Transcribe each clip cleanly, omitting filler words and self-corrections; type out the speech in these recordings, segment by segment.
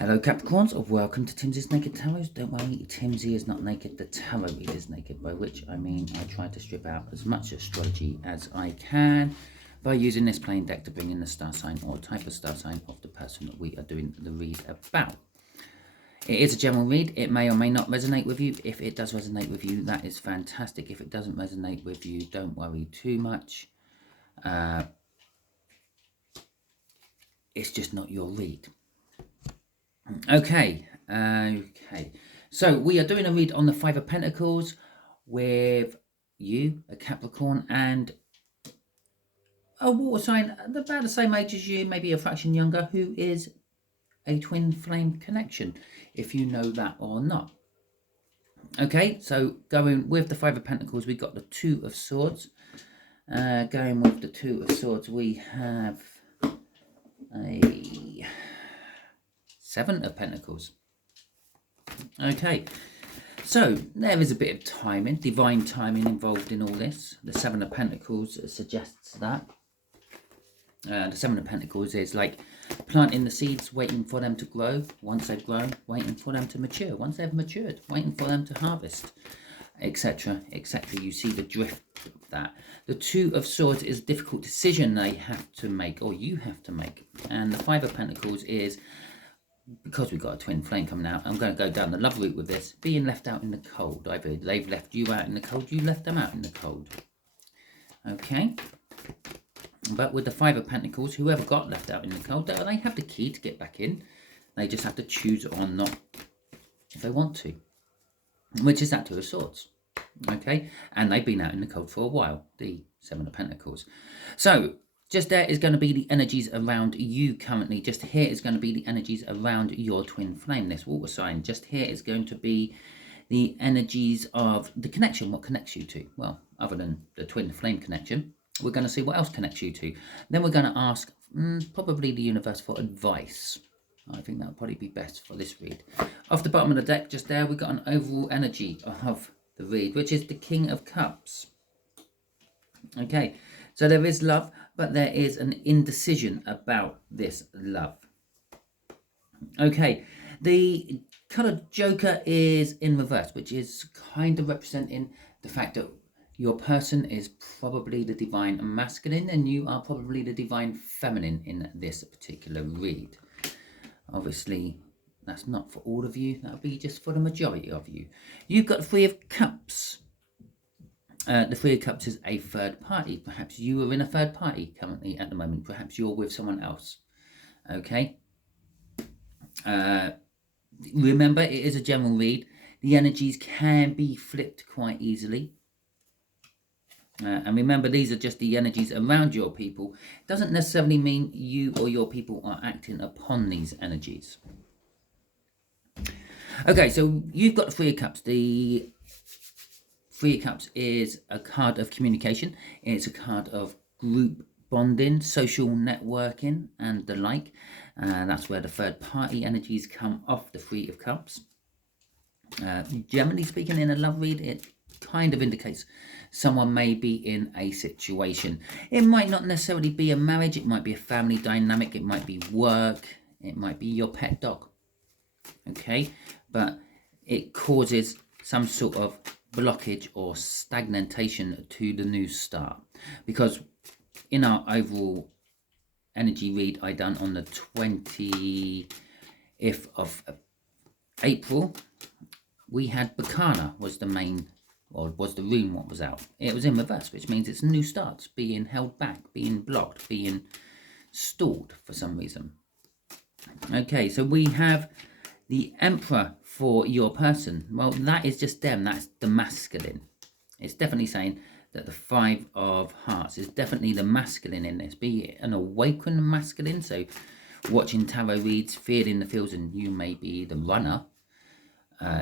Hello Capricorns, welcome to Timsy's Naked Tarot. Don't worry, Timsy is not naked, the tarot read is naked, by which I mean I try to strip out as much astrology as I can by using this plain deck to bring in the star sign or type of star sign of the person that we are doing the read about. It is a general read, it may or may not resonate with you. If it does resonate with you, that is fantastic. If it doesn't resonate with you, don't worry too much. It's just not your read. Okay. So we are doing a read on the Five of Pentacles with you, a Capricorn, and a water sign about the same age as you, maybe a fraction younger, who is a twin flame connection, if you know that or not. Okay, so going with the Five of Pentacles, we got the Two of Swords. Going with the Two of Swords, we have a Seven of Pentacles. Okay, so there is a bit of timing, divine timing involved in all this. The Seven of Pentacles suggests that. The Seven of Pentacles is like planting the seeds, waiting for them to grow. Once they've grown, waiting for them to mature. Once they've matured, waiting for them to harvest, etc., etc. You see the drift of that. The Two of Swords is a difficult decision they have to make, or you have to make. And the Five of Pentacles is, because we've got a twin flame coming out, I'm going to go down the love route with this, being left out in the cold. Either they've left you out in the cold, you left them out in the cold. Okay? But with the Five of Pentacles, whoever got left out in the cold, they have the key to get back in. They just have to choose or not if they want to. Which is that Two of Swords. Okay? And they've been out in the cold for a while, the Seven of Pentacles. So, just there is going to be the energies around you currently. Just here is going to be the energies around your twin flame, this water sign. Just here is going to be the energies of the connection, what connects you to. Well, other than the twin flame connection, we're going to see what else connects you to. Then we're going to ask probably the universe for advice. I think that would probably be best for this read. Off the bottom of the deck, just there, we've got an overall energy of the read, which is the King of Cups. Okay, so there is love, but there is an indecision about this love. Okay, the colour Joker is in reverse, which is kind of representing the fact that your person is probably the divine masculine and you are probably the divine feminine in this particular read. Obviously, that's not for all of you. That'll be just for the majority of you. You've got Three of Cups. The Three of Cups is a third party. Perhaps you are in a third party currently at the moment. Perhaps you're with someone else. Okay. Remember, it is a general read. The energies can be flipped quite easily. And remember, these are just the energies around your people. It doesn't necessarily mean you or your people are acting upon these energies. Okay, so you've got the Three of Cups. The Three of Cups is a card of communication. It's a card of group bonding, social networking, and the like. That's where the third party energies come off the Three of Cups. Generally speaking, in a love read, it kind of indicates someone may be in a situation. It might not necessarily be a marriage. It might be a family dynamic. It might be work. It might be your pet dog. Okay, but it causes some sort of blockage or stagnation to the new start, because in our overall energy read I done on the 20th of April, we had Bacana was the main, or was the rune what was out. It was in reverse, which means it's new starts, being held back, being blocked, being stalled for some reason. Okay, so we have the Emperor for your person. Well, that is just them. That's the masculine. It's definitely saying that the Five of Hearts is definitely the masculine in this. Be it an awakened masculine, so watching tarot reads, feeling the feels, and you may be the runner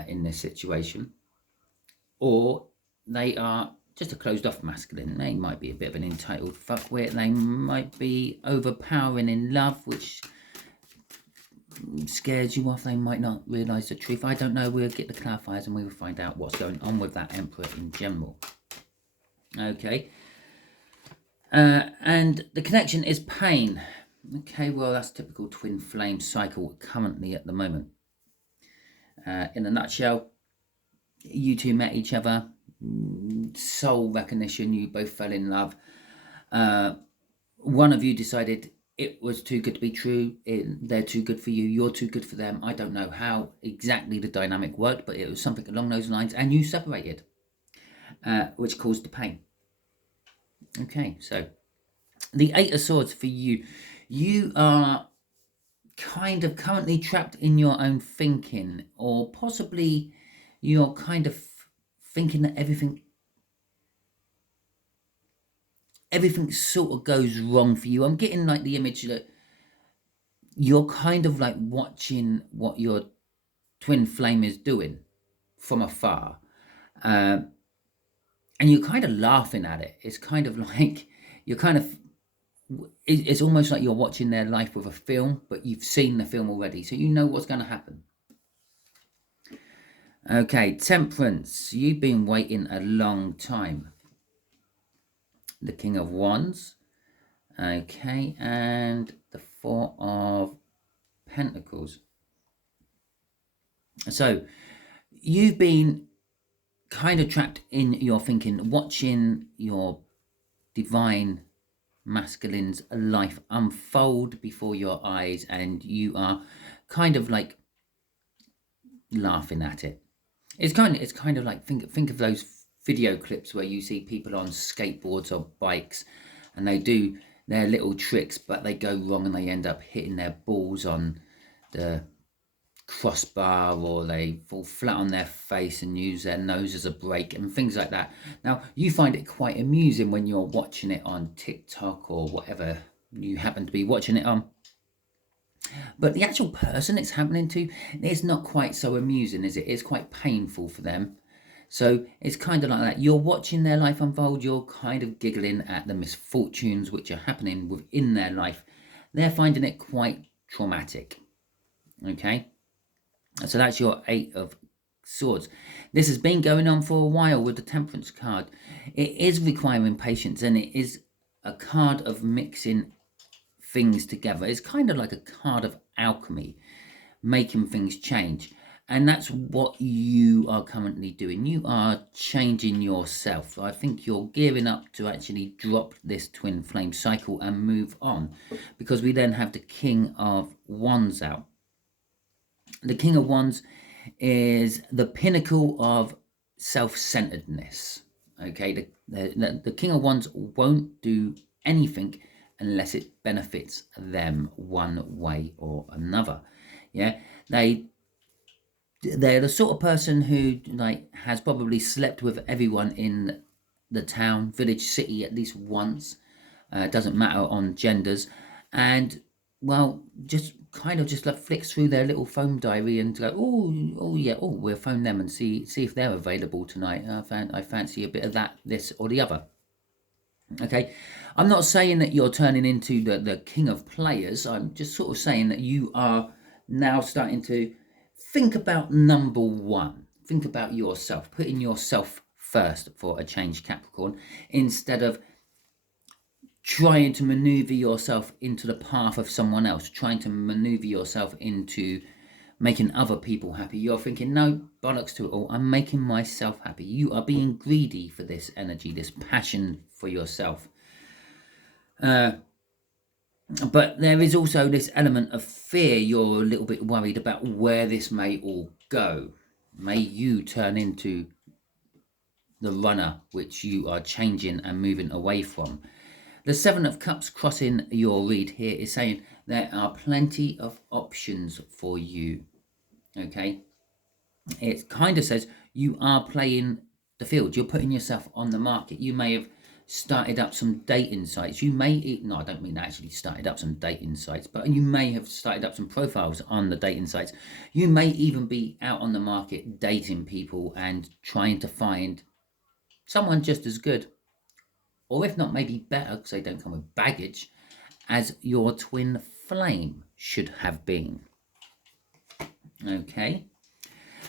in this situation. Or they are just a closed off masculine. They might be a bit of an entitled fuckwit. They might be overpowering in love, which scares you off. They might not realise the truth. I don't know. We'll get the clarifiers and we will find out what's going on with that Emperor in general. Okay. And the connection is pain. Okay, well, that's typical twin flame cycle currently at the moment. In a nutshell, you two met each other, soul recognition, you both fell in love. One of you decided it was too good to be true. They're too good for you. You're too good for them. I don't know how exactly the dynamic worked, but it was something along those lines. And you separated, which caused the pain. Okay, so the Eight of Swords for you. You are kind of currently trapped in your own thinking, or possibly you're kind of thinking that everything sort of goes wrong for you. I'm getting like the image that you're kind of like watching what your twin flame is doing from afar, and you're kind of laughing at it. It's kind of like you're kind of, it's almost like you're watching their life with a film, but you've seen the film already, so you know what's going to happen. Okay, Temperance, you've been waiting a long time. The King of Wands. Okay, and the Four of Pentacles. So you've been kind of trapped in your thinking, watching your divine masculine's life unfold before your eyes, and you are kind of like laughing at it. It's kind of like, think of those video clips where you see people on skateboards or bikes and they do their little tricks, but they go wrong and they end up hitting their balls on the crossbar, or they fall flat on their face and use their nose as a brake and things like that. Now, you find it quite amusing when you're watching it on TikTok or whatever you happen to be watching it on. But the actual person it's happening to, it's not quite so amusing, is it? It's quite painful for them. So it's kind of like that. You're watching their life unfold. You're kind of giggling at the misfortunes which are happening within their life. They're finding it quite traumatic. Okay? So that's your Eight of Swords. This has been going on for a while with the Temperance card. It is requiring patience, and it is a card of mixing things together. It's kind of like a card of alchemy, making things change. And that's what you are currently doing. You are changing yourself. I think you're gearing up to actually drop this twin flame cycle and move on, because we then have the King of Wands out. The King of Wands is the pinnacle of self-centeredness. Okay, the King of Wands won't do anything unless it benefits them one way or another. Yeah, they're the sort of person who like has probably slept with everyone in the town, village, city at least once. Doesn't matter on genders, and well, just kind of just like flicks through their little phone diary and go, oh yeah, we'll phone them and see if they're available tonight. I fancy a bit of that, this or the other. Okay, I'm not saying that you're turning into the king of players. I'm just sort of saying that you are now starting to think about number one. Think about yourself, putting yourself first for a change, Capricorn, instead of trying to maneuver yourself into the path of someone else, trying to maneuver yourself into making other people happy. You're thinking, no, bollocks to it all. I'm making myself happy. You are being greedy for this energy, this passion for yourself. But there is also this element of fear. You're a little bit worried about where this may all go. May you turn into the runner which you are changing and moving away from. The Seven of Cups crossing your read here is saying there are plenty of options for you. Okay, it kind of says you are playing the field. You're putting yourself on the market. You may have started up some dating sites. You may, no, I don't mean actually started up some dating sites, but you may have started up some profiles on the dating sites. You may even be out on the market dating people and trying to find someone just as good, or if not, maybe better, because they don't come with baggage, as your twin flame should have been. Okay,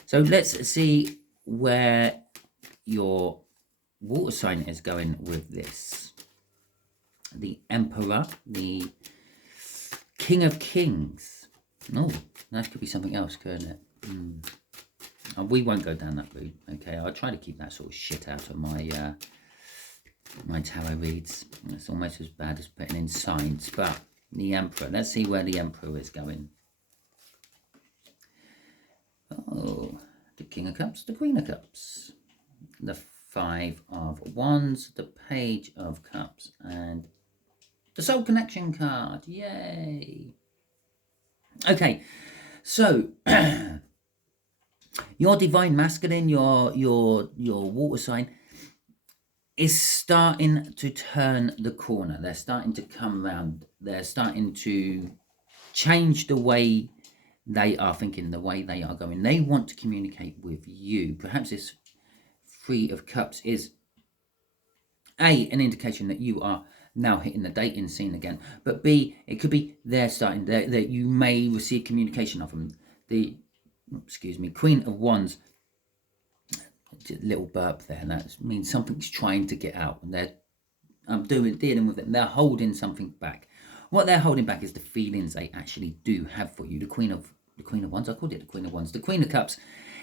so let's see where your water sign is going with this. The Emperor, the King of Kings. Oh, that could be something else, couldn't it? We won't go down that route. Okay, I'll try to keep that sort of shit out of my my tarot reads. It's almost as bad as putting in signs. But the Emperor. Let's see where the Emperor is going. Oh, the King of Cups, the Queen of Cups, the Five of Wands, the Page of Cups, and the Soul Connection card. Yay! Okay, so your divine masculine, your water sign, is starting to turn the corner. They're starting to come round. They're starting to change the way they are thinking, the way they are going. They want to communicate with you. Perhaps this Three of Cups is an indication that you are now hitting the dating scene again, but B, it could be they're starting, that you may receive communication of them. The Queen of Wands, little burp there, and that means something's trying to get out, and they're dealing with it. They're holding something back. What they're holding back is the feelings they actually do have for you. The Queen of Wands, I called it the Queen of Wands. The Queen of Cups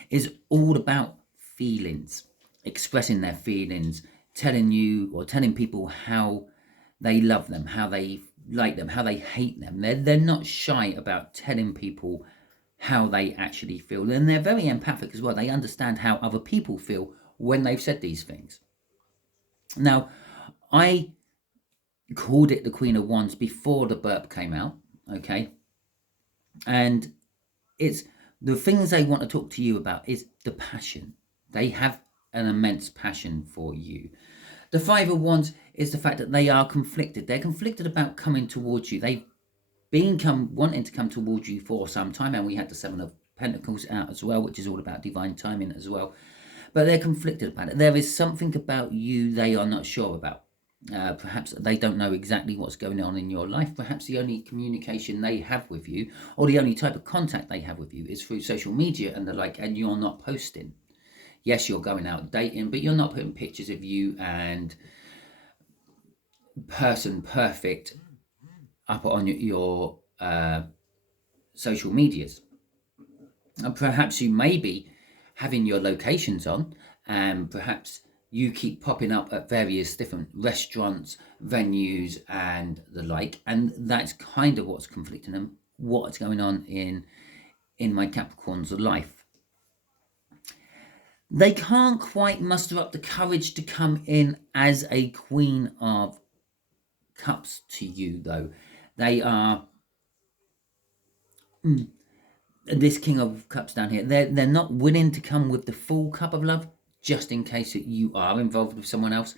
is all about feelings, expressing their feelings, telling you or telling people how they love them, how they like them, how they hate them. They're not shy about telling people how they actually feel, and they're very empathic as well. They understand how other people feel when they've said these things. Now, I called it the Queen of Wands before the burp came out, okay? And it's the things they want to talk to you about is the passion. They have an immense passion for you. The Five of Wands is the fact that they are conflicted. They're conflicted about coming towards you. They've been wanting to come towards you for some time, and we had the Seven of Pentacles out as well, which is all about divine timing as well. But they're conflicted about it. There is something about you they are not sure about. Perhaps they don't know exactly what's going on in your life. Perhaps the only communication they have with you, or the only type of contact they have with you, is through social media and the like, and you're not posting. Yes, you're going out dating, but you're not putting pictures of you and person perfect up on your social medias. And perhaps you may be having your locations on, and perhaps you keep popping up at various different restaurants, venues, and the like, and that's kind of what's conflicting them, what's going on in my Capricorn's life. They can't quite muster up the courage to come in as a Queen of Cups to you, though. They are this King of Cups down here. They're not willing to come with the full cup of love, just in case that you are involved with someone else,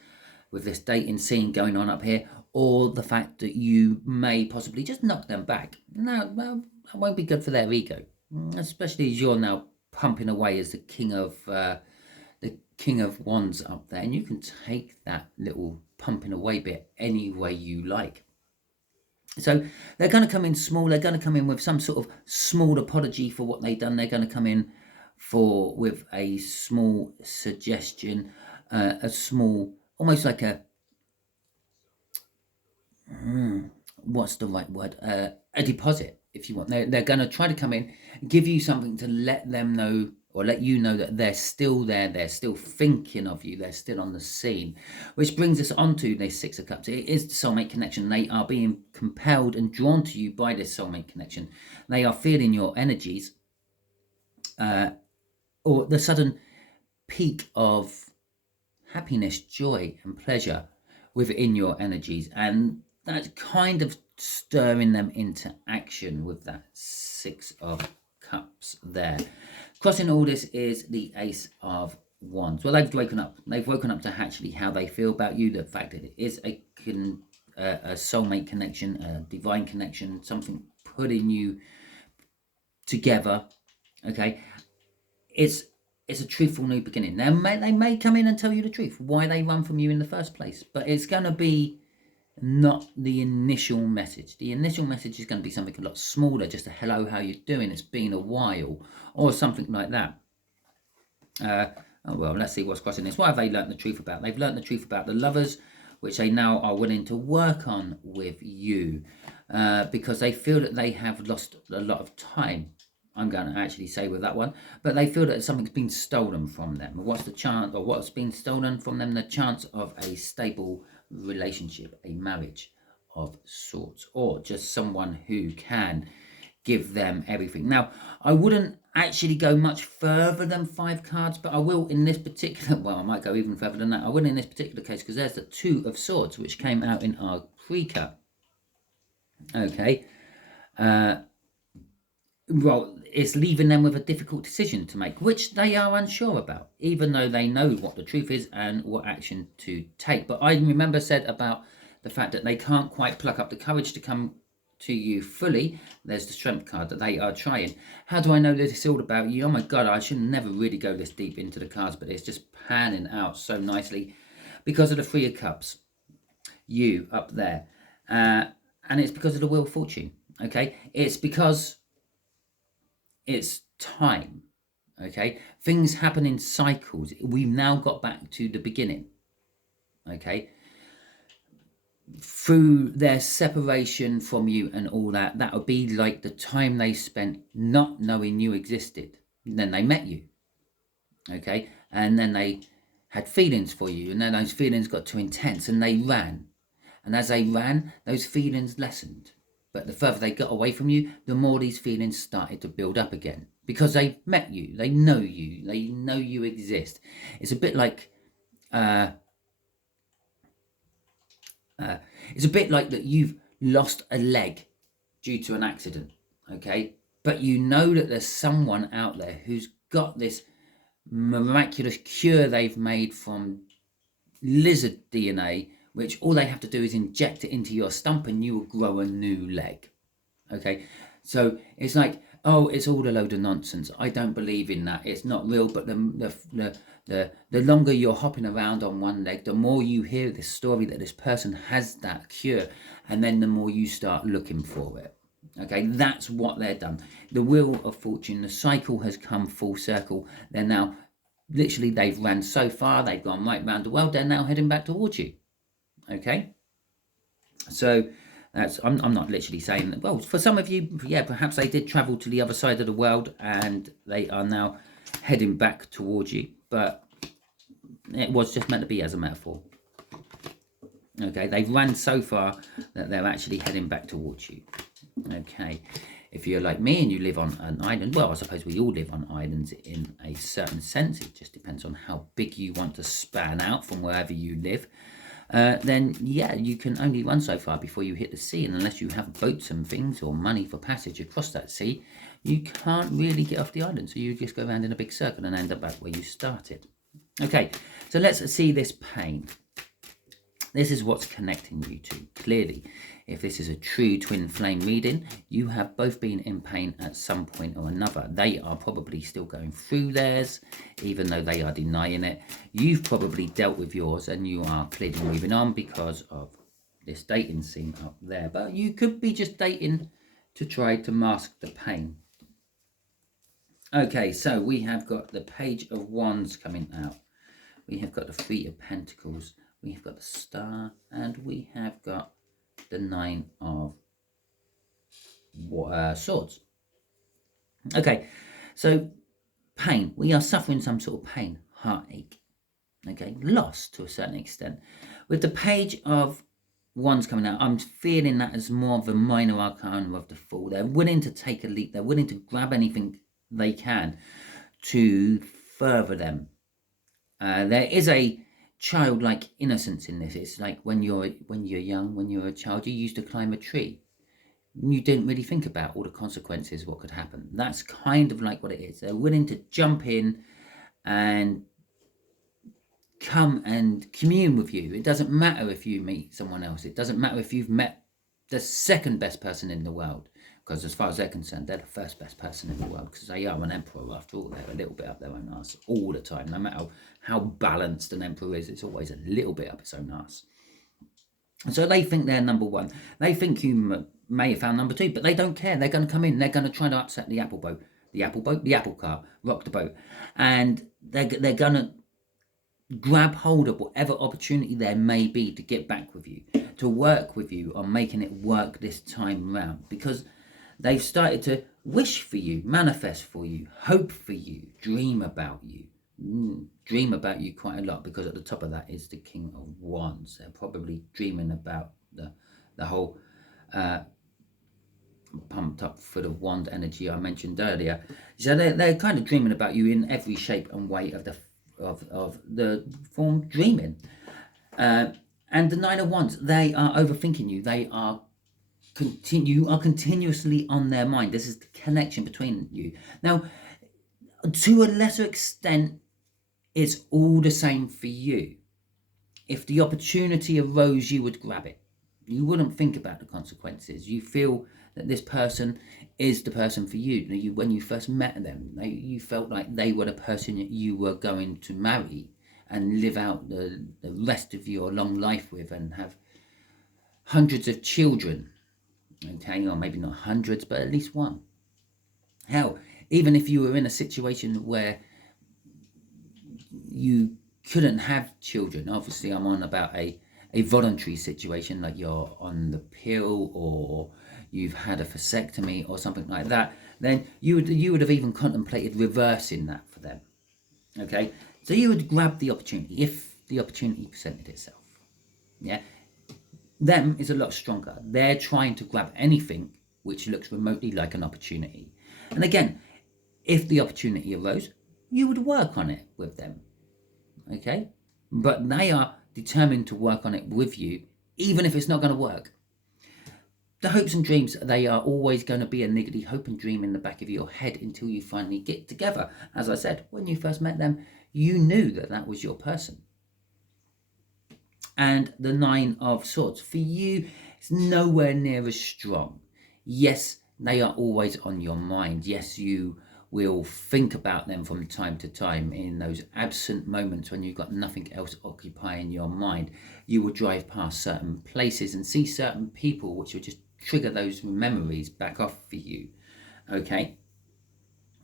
with this dating scene going on up here, or the fact that you may possibly just knock them back. No, well, that won't be good for their ego, especially as you're now pumping away as the King of Wands up there, and you can take that little pumping away bit any way you like. So they're going to come in small. They're going to come in with some sort of small apology for what they've done. They're going to come in with a small suggestion, a small, almost like a, what's the right word? A deposit, if you want. They're going to try to come in, give you something to let them know, or let you know that they're still there, they're still thinking of you, they're still on the scene. Which brings us on to this Six of Cups. It is the soulmate connection. They are being compelled and drawn to you by this soulmate connection. They are feeling your energies, or the sudden peak of happiness, joy, and pleasure within your energies. And that's kind of stirring them into action with that Six of Cups there. Crossing all this is the Ace of Wands. Well, they've woken up. They've woken up to actually how they feel about you. The fact that it is a soulmate connection, a divine connection, something putting you together. Okay, it's a truthful new beginning. Now, they may come in and tell you the truth, why they run from you in the first place, but it's going to be not the initial message. The initial message is going to be something a lot smaller, just a hello, how you doing, it's been a while, or something like that. Oh well, let's see what's crossing this. What have they learnt the truth about? They've learnt the truth about the Lovers, which they now are willing to work on with you, because they feel that they have lost a lot of time. I'm going to actually say with that one, but they feel that something's been stolen from them. What's the chance, or what's been stolen from them? The chance of a stable relationship, a marriage of sorts, or just someone who can give them everything. Now, I wouldn't actually go much further than 5 cards, but I will in this particular, well, I might go even further than that. I will in this particular case, because there's the 2 of Swords, which came out in our pre-cut. Okay. Well, it's leaving them with a difficult decision to make, which they are unsure about, even though they know what the truth is and what action to take. But I remember said about the fact that they can't quite pluck up the courage to come to you fully. There's the Strength card that they are trying. How do I know that it's all about you? Oh my God, I should never really go this deep into the cards, but it's just panning out so nicely because of the 3 of Cups. You up there. And it's because of the Wheel of Fortune. Okay, it's because it's time. Okay, things happen in cycles. We've now got back to the beginning. Okay, through their separation from you and all that, that would be like the time they spent not knowing you existed. Then they met you. Okay, and then they had feelings for you, and then those feelings got too intense and they ran. And as they ran, those feelings lessened. But the further they got away from you, the more these feelings started to build up again. Because they've met you, they know you exist. It's a bit like, that you've lost a leg due to an accident, okay? But you know that there's someone out there who's got this miraculous cure they've made from lizard DNA, which all they have to do is inject it into your stump and you will grow a new leg. Okay, so it's like, oh, it's all a load of nonsense. I don't believe in that. It's not real. But the longer you're hopping around on one leg, the more you hear this story that this person has that cure, and then the more you start looking for it. Okay, that's what they're done. The Wheel of Fortune, the cycle has come full circle. They're now, literally, they've ran so far, they've gone right round the world. They're now heading back towards you. Okay, so that's, I'm not literally saying that, well, for some of you, yeah, perhaps they did travel to the other side of the world and they are now heading back towards you, but it was just meant to be as a metaphor. Okay, they've ran so far that they're actually heading back towards you. Okay, if you're like me and you live on an island, well, I suppose we all live on islands in a certain sense. It just depends on how big you want to span out from wherever you live. Then yeah, you can only run so far before you hit the sea, and unless you have boats and things or money for passage across that sea, you can't really get off the island. So you just go around in a big circle and end up back where you started. Okay, so let's see this pain. This is what's connecting you to. Clearly, if this is a true twin flame reading, you have both been in pain at some point or another. They are probably still going through theirs, even though they are denying it. You've probably dealt with yours and you are clearly moving on because of this dating scene up there. But you could be just dating to try to mask the pain. Okay, so we have got the Page of Wands coming out. We have got the 3 of Pentacles. We have got the Star, and we have got the 9 of Swords. Okay, so pain. We are suffering some sort of pain, heartache. Okay, loss to a certain extent. With the Page of Wands coming out, I'm feeling that as more of a minor arcana of the Fool. They're willing to take a leap. They're willing to grab anything they can to further them. There is a childlike innocence in this. It's like when you're young, when you're a child, you used to climb a tree. You didn't really think about all the consequences, what could happen. That's kind of like what it is. They're willing to jump in and come and commune with you. It doesn't matter if you meet someone else. It doesn't matter if you've met the second best person in the world, because as far as they're concerned, they're the first best person in the world, because they are an emperor after all. They're a little bit up their own arse all the time. No matter how balanced an emperor is, it's always a little bit up its own arse. And so they think they're number one. They think you may have found number 2, but they don't care. They're going to come in. They're going to try to upset the apple cart, rock the boat. And they're going to grab hold of whatever opportunity there may be to get back with you, to work with you on making it work this time round, because they've started to wish for you, manifest for you, hope for you, dream about you. Dream about you quite a lot, because at the top of that is the King of Wands. They're probably dreaming about the whole pumped up for the wand energy I mentioned earlier. So they're kind of dreaming about you in every shape and way of the form dreaming. And the Nine of Wands, they are overthinking you. They are you are continuously on their mind. This is the connection between you. Now, to a lesser extent, it's all the same for you. If the opportunity arose, you would grab it. You wouldn't think about the consequences. You feel that this person is the person for you. When you first met them, you felt like they were the person that you were going to marry and live out the rest of your long life with, and have hundreds of children. Okay, or maybe not hundreds, but at least one. Hell, even if you were in a situation where you couldn't have children, obviously I'm on about a voluntary situation, like you're on the pill or you've had a vasectomy or something like that, then you would have even contemplated reversing that for them. Okay, so you would grab the opportunity if the opportunity presented itself. Yeah, them is a lot stronger. They're trying to grab anything which looks remotely like an opportunity. And again, if the opportunity arose, you would work on it with them. Okay, but they are determined to work on it with you, even if it's not going to work. The hopes and dreams, they are always going to be a niggly hope and dream in the back of your head until you finally get together. As I said, when you first met them, you knew that that was your person. And the Nine of Swords, for you, it's nowhere near as strong. Yes, they are always on your mind. Yes, you will think about them from time to time in those absent moments when you've got nothing else occupying your mind. You will drive past certain places and see certain people which will just trigger those memories back off for you. Okay?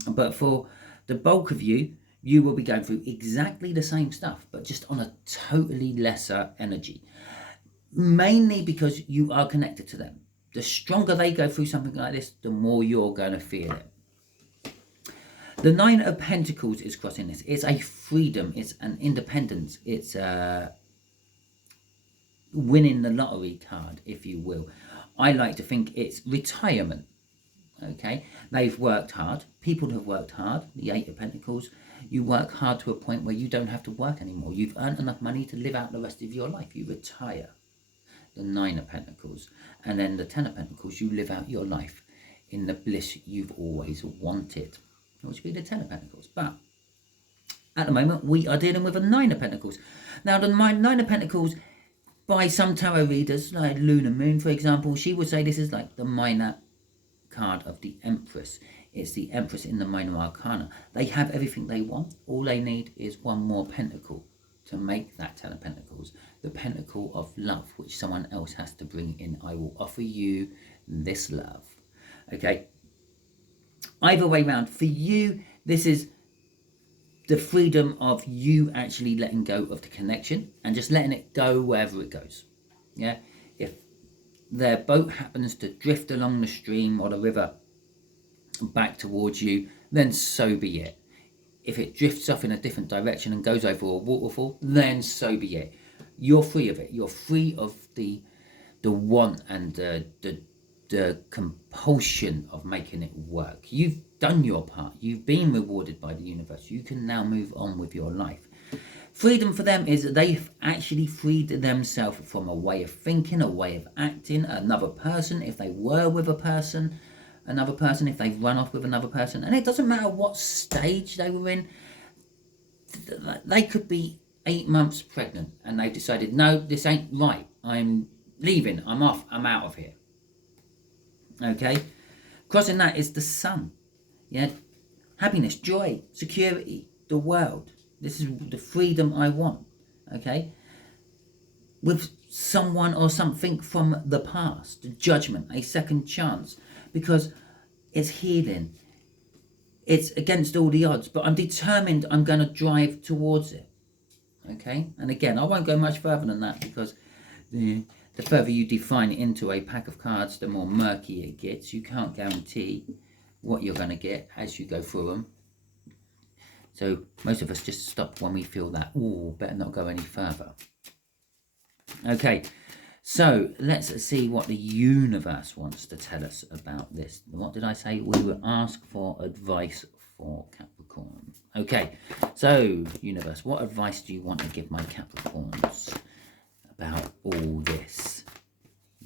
But for the bulk of you, you will be going through exactly the same stuff, but just on a totally lesser energy. Mainly because you are connected to them. The stronger they go through something like this, the more you're going to feel it. The Nine of Pentacles is crossing this. It's a freedom. It's an independence. It's winning the lottery card, if you will. I like to think it's retirement. Okay, they've worked hard. People have worked hard. The Eight of Pentacles. You work hard to a point where you don't have to work anymore. You've earned enough money to live out the rest of your life. You retire. The Nine of Pentacles. And then the Ten of Pentacles. You live out your life in the bliss you've always wanted, which would be the Ten of Pentacles. But at the moment, we are dealing with a Nine of Pentacles. Now, the Nine of Pentacles, by some tarot readers, like Lunar Moon, for example, she would say this is like the minor card of the Empress. It's the Empress in the minor arcana. They have everything they want. All they need is one more pentacle to make that Ten of Pentacles. The pentacle of love, which someone else has to bring in. I will offer you this love. Okay? Either way round, for you, this is the freedom of you actually letting go of the connection and just letting it go wherever it goes. Yeah? If their boat happens to drift along the stream or the river back towards you, then so be it. If it drifts off in a different direction and goes over a waterfall, then so be it. You're free of it. You're free of the want and the compulsion of making it work. You've done your part. You've been rewarded by the universe. You can now move on with your life. Freedom for them is that they've actually freed themselves from a way of thinking, a way of acting, another person, if they were with a person, another person, if they've run off with another person. And it doesn't matter what stage they were in. They could be 8 months pregnant and they've decided, no, this ain't right. I'm leaving. I'm off. I'm out of here. Okay? Crossing that is the sun. Yeah? Happiness, joy, security, the world. This is the freedom I want. Okay? With someone or something from the past. Judgment, a second chance. Because it's healing. It's against all the odds. But I'm determined I'm going to drive towards it. Okay, and again, I won't go much further than that, because the further you define it into a pack of cards, the more murky it gets. You can't guarantee what you're going to get as you go through them. So most of us just stop when we feel that, oh, better not go any further. Okay, so let's see what the universe wants to tell us about this. What did I say? We would ask for advice for Capricorn. Okay, so universe, what advice do you want to give my Capricorns about all this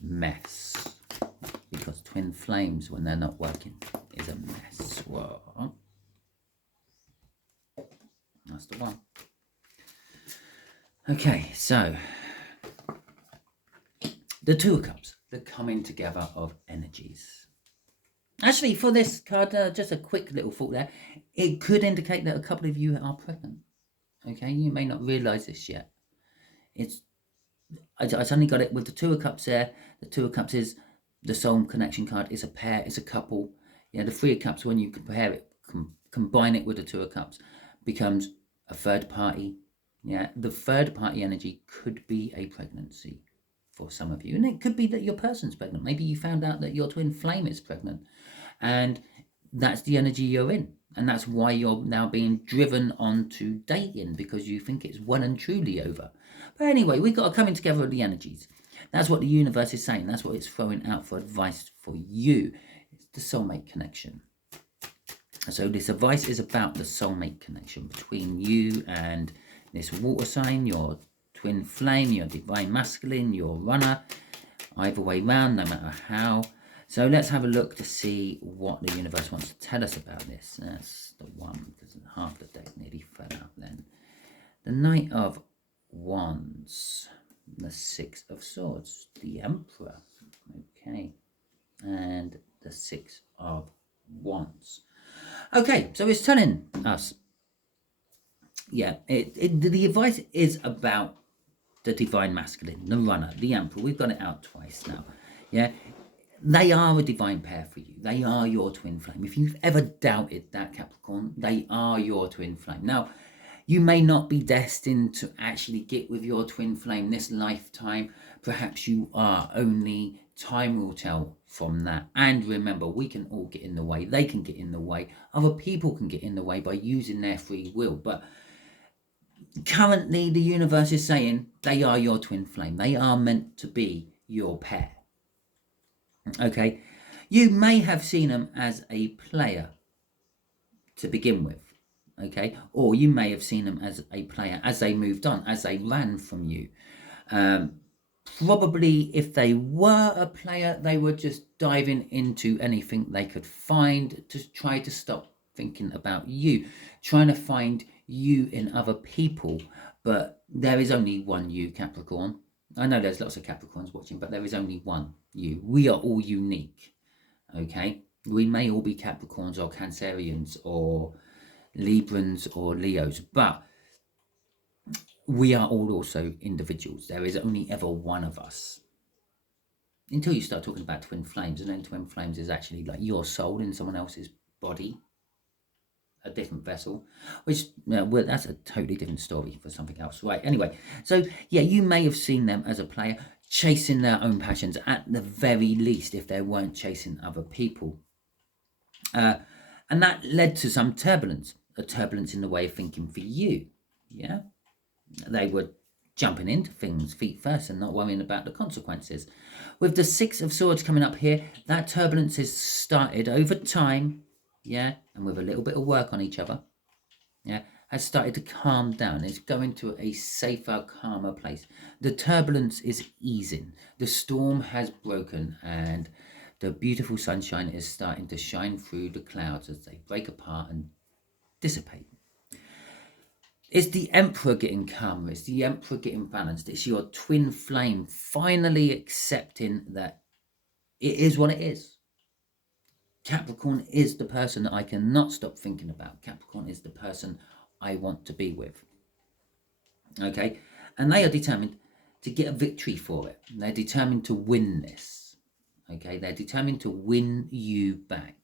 mess? Because twin flames, when they're not working, is a mess. Whoa. That's the one. Okay, so the Two of Cups, the coming together of energies. Actually, for this card, just a quick little thought there. It could indicate that a couple of you are pregnant. Okay, you may not realise this yet. I suddenly got it with the Two of Cups there. The Two of Cups is the soul connection card. It's a pair, it's a couple. Yeah, the Three of Cups, when you compare it, combine it with the Two of Cups, becomes a third party. Yeah, the third party energy could be a pregnancy for some of you. And it could be that your person's pregnant. Maybe you found out that your twin flame is pregnant. And that's the energy you're in. And that's why you're now being driven on to dating, because you think it's well and truly over. But anyway, we've got a coming together of the energies. That's what the universe is saying. That's what it's throwing out for advice for you. It's the soulmate connection. So this advice is about the soulmate connection between you and this water sign, your twin flame, your divine masculine, your runner, either way round, no matter how. So let's have a look to see what the universe wants to tell us about this. That's the one, because half the deck nearly fell out then. The Knight of Wands, the Six of Swords, the Emperor, okay, and the Six of Wands. Okay, so it's telling us, yeah, the advice is about the divine masculine, the runner, the Emperor. We've got it out twice now. Yeah, they are a divine pair for you. They are your twin flame. If you've ever doubted that, Capricorn, they are your twin flame. Now, you may not be destined to actually get with your twin flame this lifetime. Perhaps you are. Only time will tell from that. And remember, we can all get in the way. They can get in the way. Other people can get in the way by using their free will. But currently, the universe is saying they are your twin flame. They are meant to be your pair. Okay, you may have seen them as a player to begin with, okay, or you may have seen them as a player as they moved on, as they ran from you. Probably if they were a player, they were just diving into anything they could find to try to stop thinking about you, trying to find you in other people. But there is only one you, Capricorn. I know there's lots of Capricorns watching, but there is only one you. We are all unique, okay? We may all be Capricorns or Cancerians or Librans or Leos, but we are all also individuals. There is only ever one of us. Until you start talking about twin flames, and then twin flames is actually like your soul in someone else's body, a different vessel, which well, that's a totally different story for something else, right? Anyway, so yeah, you may have seen them as a player chasing their own passions, at the very least, if they weren't chasing other people, and that led to some turbulence, a turbulence in the way of thinking for you. Yeah, they were jumping into things feet first and not worrying about the consequences. With the Six of Swords coming up here, that turbulence has started over time. Yeah, and with a little bit of work on each other, yeah, has started to calm down. It's going to a safer, calmer place. The turbulence is easing. The storm has broken, and the beautiful sunshine is starting to shine through the clouds as they break apart and dissipate. It's the Emperor getting calmer. It's the Emperor getting balanced. It's your twin flame finally accepting that it is what it is. Capricorn is the person that I cannot stop thinking about. Capricorn is the person I want to be with. Okay? And they are determined to get a victory for it. They're determined to win this. Okay? They're determined to win you back.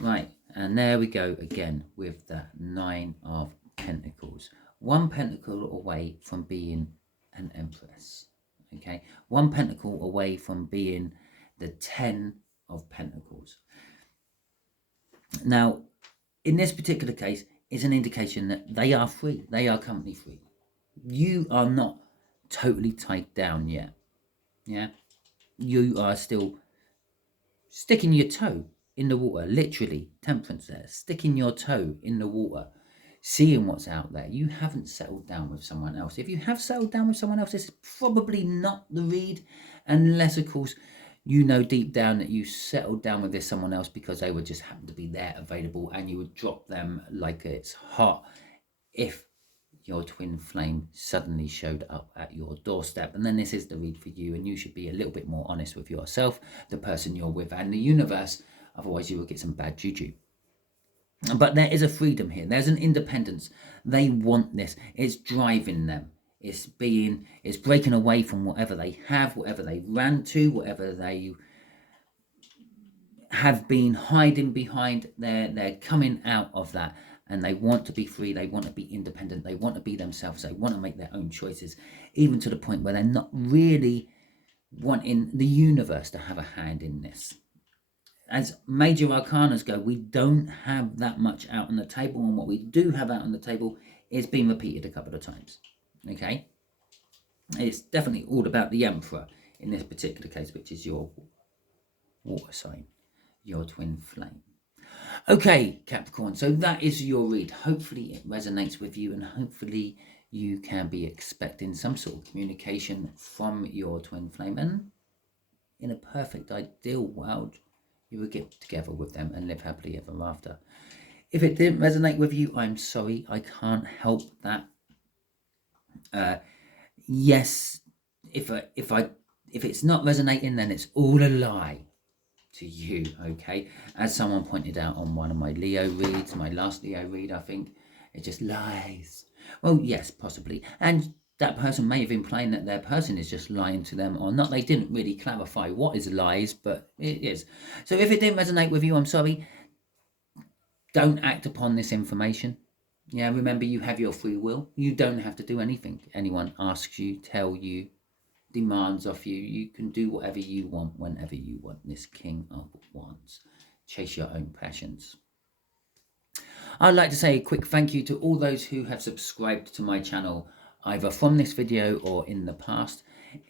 Right. And there we go again with the Nine of Pentacles. 1 pentacle away from being an Empress. Okay, 1 pentacle away from being the 10 of Pentacles. Now, in this particular case, is an indication that they are free. They are company free. You are not totally tied down yet. Yeah, you are still sticking your toe in the water, literally. Temperance there, sticking your toe in the water, seeing what's out there. You haven't settled down with someone else. If you have settled down with someone else, it's probably not the read, unless, of course, you know deep down that you settled down with this someone else because they would just happen to be there available, and you would drop them like it's hot if your twin flame suddenly showed up at your doorstep. And then this is the read for you, and you should be a little bit more honest with yourself, the person you're with, and the universe. Otherwise you will get some bad juju. But there is a freedom here. There's an independence. They want this. It's driving them. It's breaking away from whatever they have, whatever they ran to, whatever they have been hiding behind. They're coming out of that, and they want to be free. They want to be independent. They want to be themselves. They want to make their own choices, even to the point where they're not really wanting the universe to have a hand in this. As major arcanas go, we don't have that much out on the table, and what we do have out on the table is being repeated a couple of times. Okay, it's definitely all about the Emperor in this particular case, which is your water sign, your twin flame. Okay, Capricorn, so that is your read. Hopefully it resonates with you, and hopefully you can be expecting some sort of communication from your twin flame, and in a perfect ideal world, you would get together with them and live happily ever after. If it didn't resonate with you, I'm sorry. I can't help that. Yes, if it's not resonating, then it's all a lie to you, okay? As someone pointed out on one of my Leo reads, my last Leo read, I think, it just lies. Well, yes, possibly. And that person may have implying that their person is just lying to them or not. They didn't really clarify what is lies, but it is. So if it didn't resonate with you, I'm sorry. Don't act upon this information. Yeah, remember, you have your free will. You don't have to do anything anyone asks you, tell you, demands off you. You can do whatever you want whenever you want. This King of Wands. Chase your own passions. I'd like to say a quick thank you to all those who have subscribed to my channel, either from this video or in the past.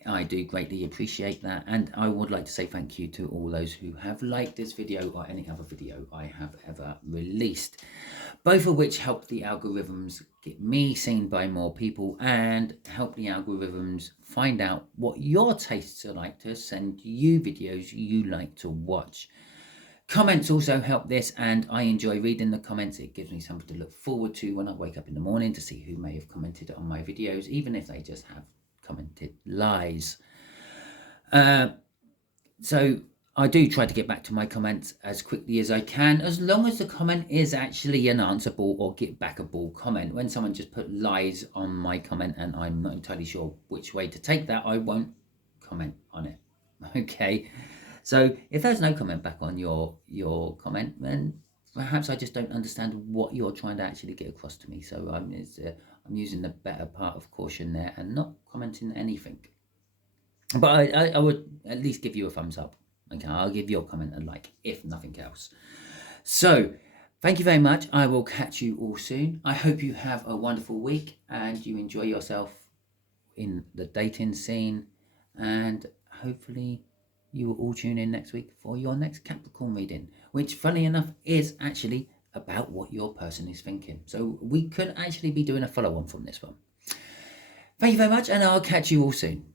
I do greatly appreciate that, and I would like to say thank you to all those who have liked this video or any other video I have ever released, both of which help the algorithms get me seen by more people and help the algorithms find out what your tastes are like to send you videos you like to watch. Comments also help this, and I enjoy reading the comments. It gives me something to look forward to when I wake up in the morning to see who may have commented on my videos, even if they just have commented lies. So I do try to get back to my comments as quickly as I can, as long as the comment is actually an answerable or get backable comment. When someone just put lies on my comment and I'm not entirely sure which way to take that, I won't comment on it. Okay, so if there's no comment back on your comment, then perhaps I just don't understand what you're trying to actually get across to me. So I'm using the better part of caution there and not commenting anything. But I would at least give you a thumbs up. Okay, I'll give your comment a like, if nothing else. So thank you very much. I will catch you all soon. I hope you have a wonderful week and you enjoy yourself in the dating scene, and hopefully you will all tune in next week for your next Capricorn reading, which, funny enough, is actually about what your person is thinking. So we could actually be doing a follow-on from this one. Thank you very much, and I'll catch you all soon.